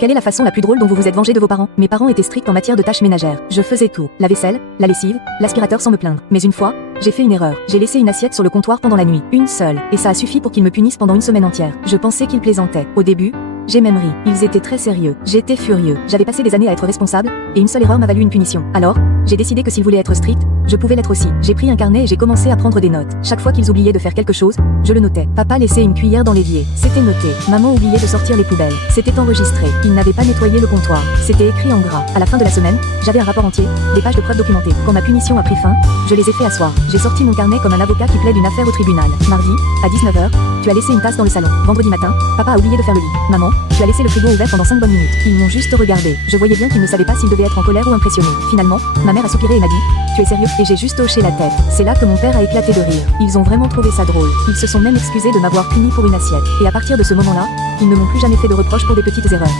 Quelle est la façon la plus drôle dont vous vous êtes vengé de vos parents? Mes parents étaient stricts en matière de tâches ménagères. Je faisais tout. La vaisselle, la lessive, l'aspirateur sans me plaindre. Mais une fois, j'ai fait une erreur. J'ai laissé une assiette sur le comptoir pendant la nuit. Une seule. Et ça a suffi pour qu'ils me punissent pendant une semaine entière. Je pensais qu'ils plaisantaient. Au début, j'ai même ri. Ils étaient très sérieux. J'étais furieux. J'avais passé des années à être responsable, et une seule erreur m'a valu une punition. Alors, j'ai décidé que s'ils voulaient être stricts, je pouvais l'être aussi. J'ai pris un carnet et j'ai commencé à prendre des notes. Chaque fois qu'ils oubliaient de faire quelque chose, je le notais. Papa laissait une cuillère dans l'évier. C'était noté. Maman oubliait de sortir les poubelles. C'était enregistré. Il n'avait pas nettoyé le comptoir. C'était écrit en gras. À la fin de la semaine, j'avais un rapport entier, des pages de preuves documentées. Quand ma punition a pris fin, je les ai fait asseoir. J'ai sorti mon carnet comme un avocat qui plaide une affaire au tribunal. Mardi, à 19h, tu as laissé une tasse dans le salon. Vendredi matin, papa a oublié de faire le lit. Maman, tu as laissé le frigo ouvert pendant 5 bonnes minutes. Ils m'ont juste regardé. Je voyais bien qu'ils ne savaient pas s'ils devaient être en colère ou impressionnés. Finalement, ma mère a soupiré et m'a dit: tu es sérieux? Et j'ai juste hoché la tête. C'est là que mon père a éclaté de rire. Ils ont vraiment trouvé ça drôle. Ils se sont même excusés de m'avoir puni pour une assiette. Et à partir de ce moment-là, ils ne m'ont plus jamais fait de reproches pour des petites erreurs.